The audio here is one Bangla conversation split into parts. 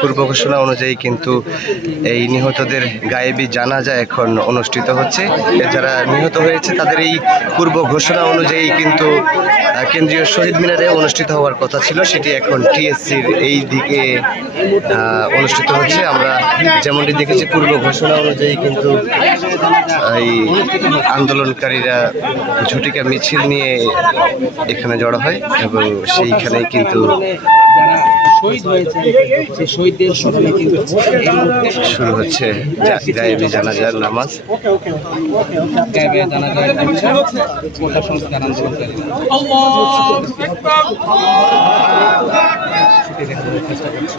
পূর্ব ঘোষণা অনুযায়ী কিন্তু এই নিহতদের গায়েবী জানাজা এখন অনুষ্ঠিত হচ্ছে। যারা নিহত হয়েছে, তাদের এই পূর্ব ঘোষণা অনুযায়ী কিন্তু কেন্দ্রীয় শহীদ মিনারে অনুষ্ঠিত হওয়ার কথা ছিল। সেটি এখন টিএসসির এই দিকে অনুষ্ঠিত হচ্ছে। আমরা যেমনটি দেখেছি, পূর্ব ঘোষণা অনুযায়ী কিন্তু এই আন্দোলনকারীরা ঝুটিকা মিছিল নিয়ে এখানে জড়ো হয় এবং সেইখানেই কিন্তু শুরু হচ্ছে জানাজার নামাজ। গায়েবে জানা যায় কোটা সংস্কার আন্দোলনকারীরা সেটি দেখানোর চেষ্টা করছে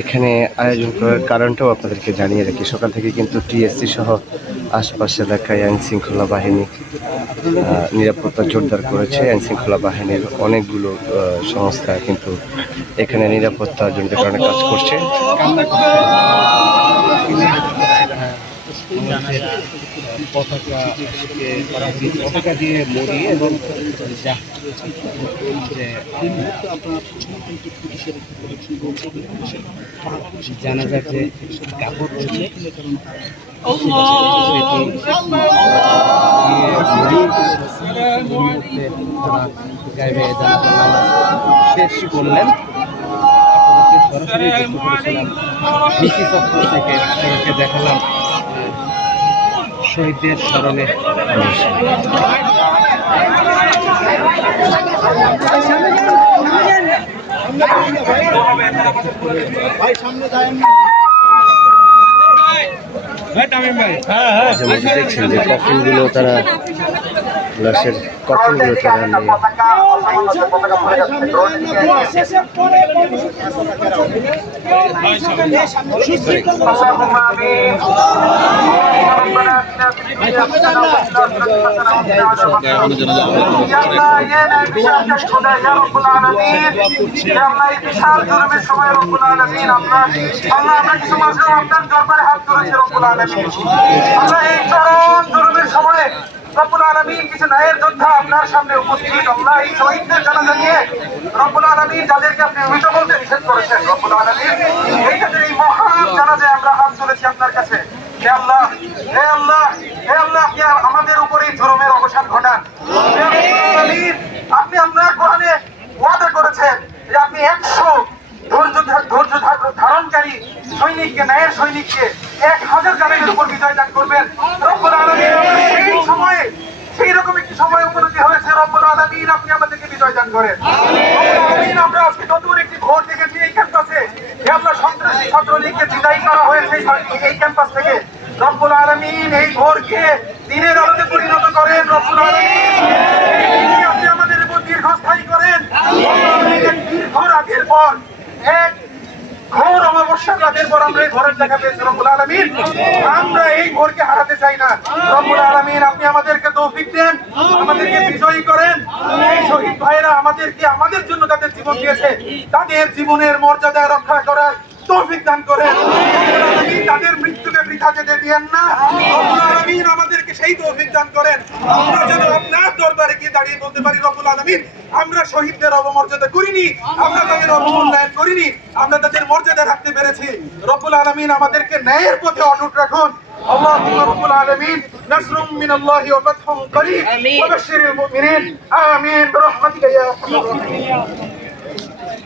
এখানে আয়োজন করার কারণটাও আপনাদেরকে জানিয়ে রাখি। সকাল থেকে কিন্তু টিএসসি সহ আশপাশ এলাকায় আইন শৃঙ্খলা বাহিনী নিরাপত্তা জোরদার করেছে। আইন শৃঙ্খলা বাহিনীর অনেকগুলো সংস্থা কিন্তু এখানে নিরাপত্তা জনিত কারণে কাজ করছে। পতাকা পতাকা দিয়ে মরিয়ে এবং যা যে কাপড় রয়েছে। জানাজার শেষ করলেন। সরাসরি থেকে দেখালাম। শহীদদের স্মরণে হ্যাঁ দেখছেন যে কফিনগুলো তারা লাশের কফিনগুলো তারা নিয়ে বিশাল আলামিন আমরা কিছু মাঝে আপনার দরবারে হাত তুলেছি রব্বুল আলামিন এই চরম জুলুমের সময় রব্বুল আলামিন কিছু যোদ্ধা আপনার সামনে উপস্থিত। এই শহীদদের যাদেরকে আপনি এই মহান জানাজায় আমরা হাত তুলেছি আপনার কাছে। আল্লাহ, হে আল্লাহ আমাদের উপর জুলুমের অবসান ঘটান। আপনি আপনার কোরআনে ওয়াদা করেছেন যে আপনি একশো ধৈর্য ধারণকারী সৈনিককে, ন্যায়ের সৈনিককে এক হাজার জানের উপর বিজয় দান করবেন রব্বুল আলামিন আমরা সেই সময়ে সেই রকম একটি সময় উপলব্ধি হয়েছে রব্বুল আপনি আমাদেরকে বিজয় দান করেন। রব্বুল আমরা আজকে নতুন একটি ভোট দেখেছি এই ক্যাম্পাসে। আমরা সন্ত্রাসী ছাত্রলীগকে বিদায় করা হয়েছে এই- ক্যাম্পাস থেকে। রব্বুল আলামিন এই ভোরকে দিনের আলোতে পরিণত করেন, রব্বুল আলামিন। আপনি আমাদের উপর দীর্ঘস্থায়ী করেন। দীর্ঘ রাতের পর, এক ঘোর অমাবস্যার রাতের পর আমরা এই ঘরের দেখা পেয়েছি, রব্বুল আলামিন। আমরা এই ঘোরকে হারাতে চাই না। রব্বুল আলামিন, আপনি আমাদেরকে তৌফিক দেন, আমাদেরকে বিজয়ী করেন। এই শহীদ ভাইয়েরা আমাদেরকে আমাদের জন্য তাদের জীবন দিয়েছে, তাদের জীবনের মর্যাদা রক্ষা করার তৌফিক দান করেন। তাদের মৃত্যুকে বৃথা যেতে দিয়েন না। আমাদেরকে সেই তৌফিক দান করেন। আমরা যেন আপনার দরবারে গিয়ে দাঁড়িয়ে বলতে পারি রবুল আলমিন, আমরা শহীদদের অবমর্যাদা করিনি, আমরা তাদের অবমূল্যায়ন করিনি, আমরা তাদের মর্যাদা রাখতে পেরেছি। রবুল আলমিন আমাদেরকে ন্যায়ের পথে অটুট রাখুন। আল্লাহ রবুল আলমিন نصر من الله وفتح قريب. وبشر المؤمنين. آمين. برحمتك يا أرحم الراحمين.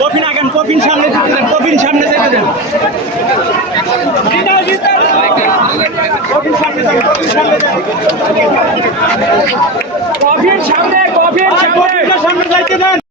কফিন আগেন, কফিন সামনে যেতে দেন, কফিন সামনে যেতে দেন। কফিন সামনে যান কফিন সামনে কফির কফিন সামনে সামনে। সামনে যাইতে দেন।